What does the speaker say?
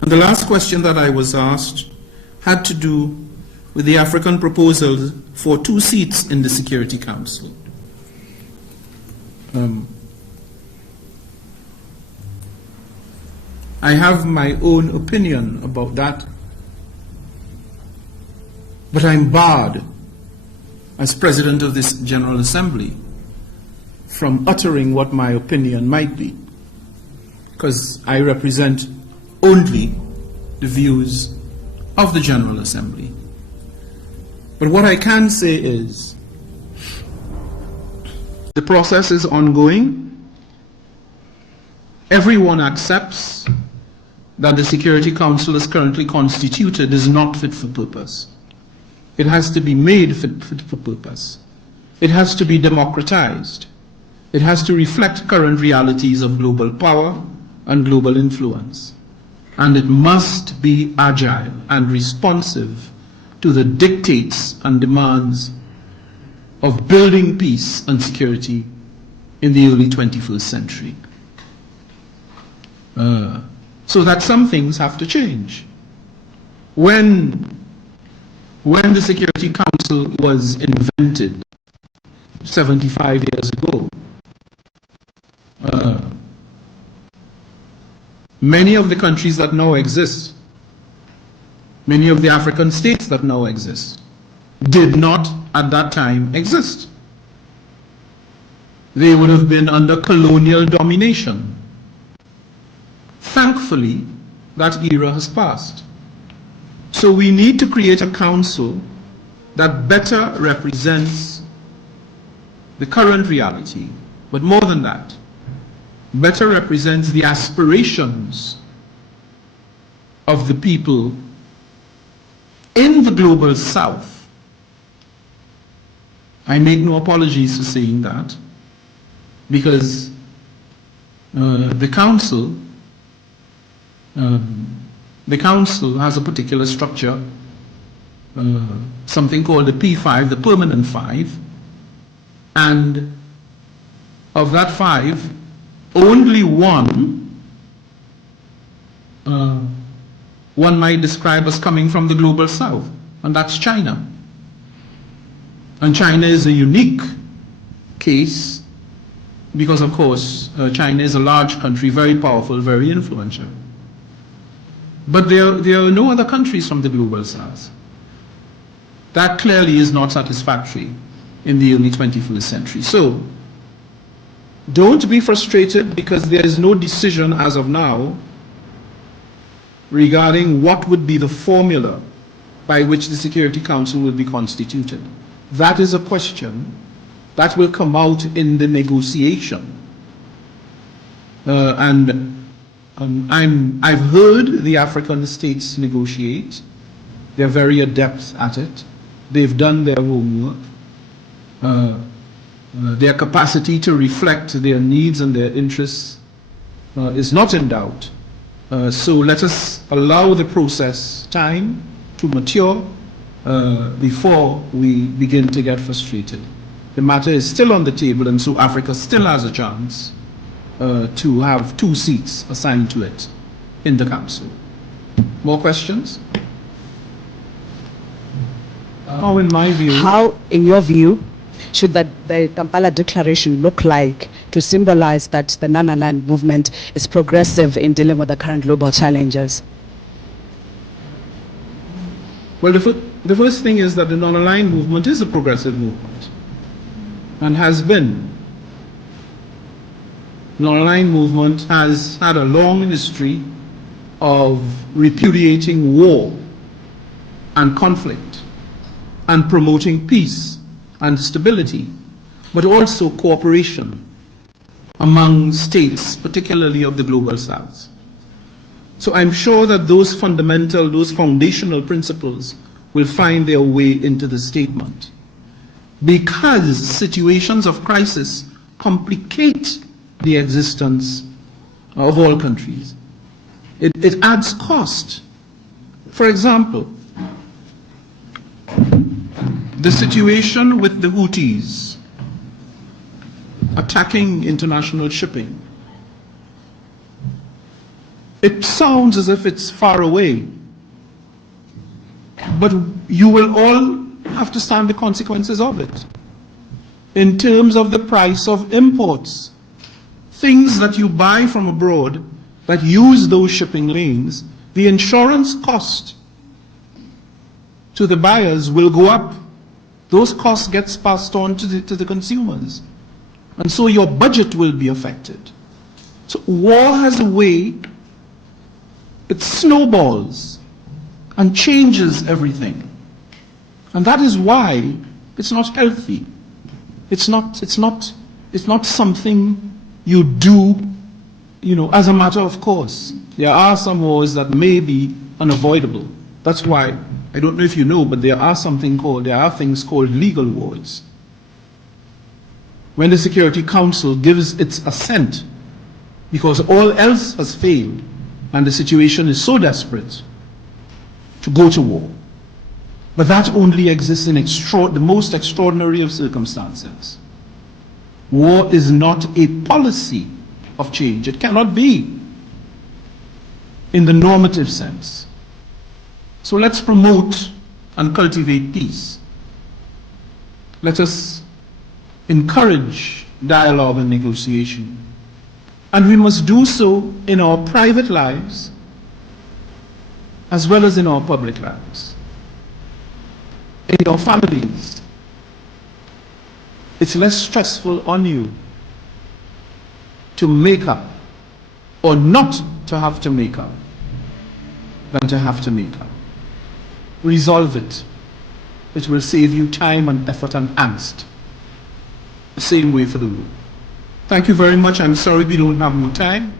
And the last question that I was asked had to do with the African proposal for 2 seats in the Security Council. I have my own opinion about that, but I'm barred as President of this General Assembly from uttering what my opinion might be, because I represent only the views of the General Assembly. But what I can say is the process is ongoing. Everyone accepts that the Security Council as currently constituted is not fit for purpose. It has to be made fit for purpose. It has to be democratized. It has to reflect current realities of global power and global influence. And it must be agile and responsive to the dictates and demands of building peace and security in the early 21st century. So that some things have to change. When the Security Council was invented 75 years ago, many of the countries that now exist, many of the African states that now exist, did not at that time exist. They would have been under colonial domination. Thankfully, that era has passed. So we need to create a council that better represents the current reality, but more than that, better represents the aspirations of the people in the global south. I make no apologies for saying that, because the council has a particular structure, something called the P5, the permanent 5, and of that 5, only one might describe as coming from the global south, and that's China. And China is a unique case because, of course, China is a large country, very powerful, very influential. But there are no other countries from the global south. That clearly is not satisfactory in the early 21st century. So, don't be frustrated because there is no decision as of now regarding what would be the formula by which the Security Council will be constituted. That is a question that will come out in the negotiation. I've heard the African states negotiate. They're very adept at it. They've done their homework. Their capacity to reflect their needs and their interests is not in doubt. So let us allow the process time to mature before we begin to get frustrated. The matter is still on the table, and so Africa still has a chance to have 2 seats assigned to it in the Council. More questions? In my view... How, in your view, should the Kampala Declaration look like to symbolize that the non-aligned movement is progressive in dealing with the current global challenges? Well, the first thing is that the non-aligned movement is a progressive movement and has been. Non-aligned movement has had a long history of repudiating war and conflict and promoting peace and stability, but also cooperation among states, particularly of the global south. So I'm sure that those foundational principles will find their way into the statement, because situations of crisis complicate the existence of all countries. It adds cost. For example, the situation with the Houthis attacking international shipping It sounds as if it's far away, but you will all have to stand the consequences of it. In terms of the price of imports, things that you buy from abroad that use those shipping lanes, the insurance cost to the buyers will go up. Those costs get passed on to the consumers. And so your budget will be affected. So war has a way, it snowballs and changes everything. And that is why it's not healthy. It's not something you do, as a matter of course. There are some wars that may be unavoidable. That's why, I don't know if you know, but there are things called legal wars. When the Security Council gives its assent, because all else has failed, and the situation is so desperate, to go to war. But that only exists in the most extraordinary of circumstances. War is not a policy of change. It cannot be in the normative sense. So let's promote and cultivate peace. Let us encourage dialogue and negotiation. And we must do so in our private lives as well as in our public lives. In your families, it's less stressful on you to make up or not to have to make up than to have to make up. Resolve it. It will save you time and effort and angst. The same way for the room. Thank you very much. I'm sorry we don't have more time.